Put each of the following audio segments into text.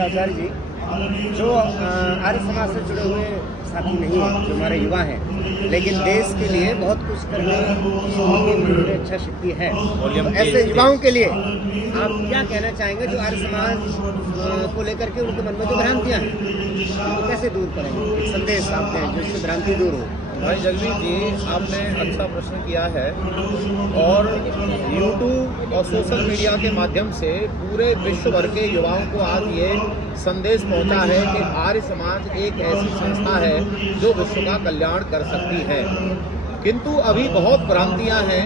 आचार्य जी, जो आर्य समाज से जुड़े हुए साथी नहीं हैं, जो हमारे युवा हैं, लेकिन देश के लिए बहुत कुछ करने की उनके मन में इच्छा शक्ति है, तो ऐसे युवाओं के लिए आप क्या कहना चाहेंगे जो आर्य समाज को लेकर के उनके मन में जो भ्रांतियाँ हैं, तो कैसे दूर करेंगे? एक संदेश आप दें जो इससे भ्रांति दूर हो। भाई जगदीश जी, आपने अच्छा प्रश्न किया है और YouTube और सोशल मीडिया के माध्यम से पूरे विश्व भर के युवाओं को आज ये संदेश पहुंचा है कि आर्य समाज एक ऐसी संस्था है जो विश्व का कल्याण कर सकती है। किंतु अभी बहुत भ्रांतियां हैं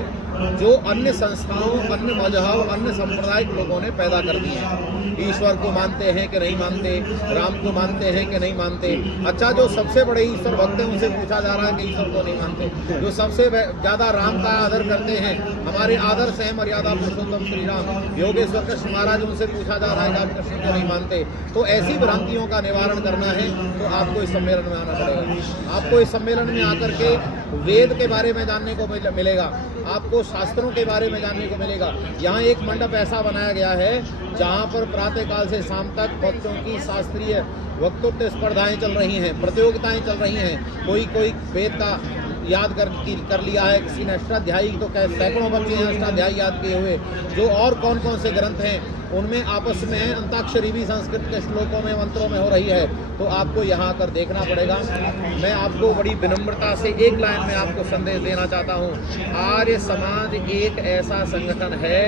जो अन्य संस्थाओं, अन्य मजहब, अन्य सांप्रदायिक लोगों ने पैदा कर दी हैं। ईश्वर को मानते हैं कि नहीं मानते, राम को मानते हैं कि नहीं मानते। अच्छा, जो सबसे बड़े ईश्वर भक्त हैं उनसे पूछा जा रहा है कि ईश्वर को नहीं मानते। जो सबसे ज़्यादा राम का आदर करते हैं, हमारे आदर्श हैं मर्यादा पुरुषोत्तम श्री राम, योगेश्वर कृष्ण महाराज, उनसे पूछा जा रहा है कि आप कृष्ण को नहीं मानते। तो ऐसी भ्रांतियों का निवारण करना है तो आपको इस सम्मेलन में आना पड़ेगा। आपको इस सम्मेलन में आकर के वेद के बारे में जानने को मिलेगा, आपको शास्त्रों के बारे में जानने को मिलेगा। यहाँ एक मंडप ऐसा बनाया गया है जहाँ पर प्रातःकाल से शाम तक बच्चों की शास्त्रीय वक्तृत्व स्पर्धाएं चल रही हैं, प्रतियोगिताएं चल रही हैं। कोई वेद का याद कर लिया है, किसी ने अष्टाध्यायी, तो सैकड़ों बच्चे हैं अष्टाध्यायी याद किए हुए। जो और कौन कौन से ग्रंथ हैं उनमें आपस में अंताक्षरी भी संस्कृत के श्लोकों में, मंत्रों में हो रही है। तो आपको यहाँ आकर देखना पड़ेगा। मैं आपको बड़ी विनम्रता से एक लाइन में आपको संदेश देना चाहता हूँ। आर्य समाज एक ऐसा संगठन है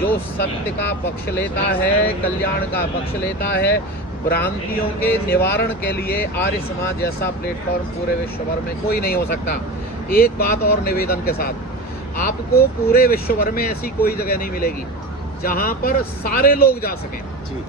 जो सत्य का पक्ष लेता है, कल्याण का पक्ष लेता है। भ्रांतियों के निवारण के लिए आर्य समाज जैसा प्लेटफॉर्म पूरे विश्व भर में कोई नहीं हो सकता। एक बात और निवेदन के साथ, आपको पूरे विश्व भर में ऐसी कोई जगह नहीं मिलेगी जहां पर सारे लोग जा सकें। जी।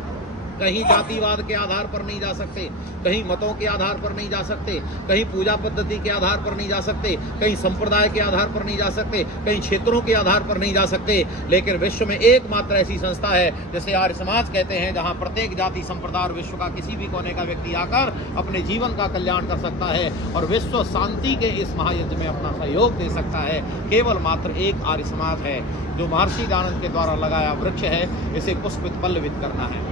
कहीं जातिवाद के आधार पर नहीं जा सकते, कहीं मतों के आधार पर नहीं जा सकते, कहीं पूजा पद्धति के आधार पर नहीं जा सकते, कहीं संप्रदाय के आधार पर नहीं जा सकते, कहीं क्षेत्रों के आधार पर नहीं जा सकते। लेकिन विश्व में एकमात्र ऐसी संस्था है जिसे आर्य समाज कहते हैं, जहां प्रत्येक जाति संप्रदाय और विश्व का किसी भी कोने का व्यक्ति आकर अपने जीवन का कल्याण कर सकता है और विश्व शांति के इस महायज्ञ में अपना सहयोग दे सकता है। केवल मात्र एक आर्य समाज है जो महर्षि दयानंद के द्वारा लगाया वृक्ष है, इसे पुष्पित पल्लवित करना है।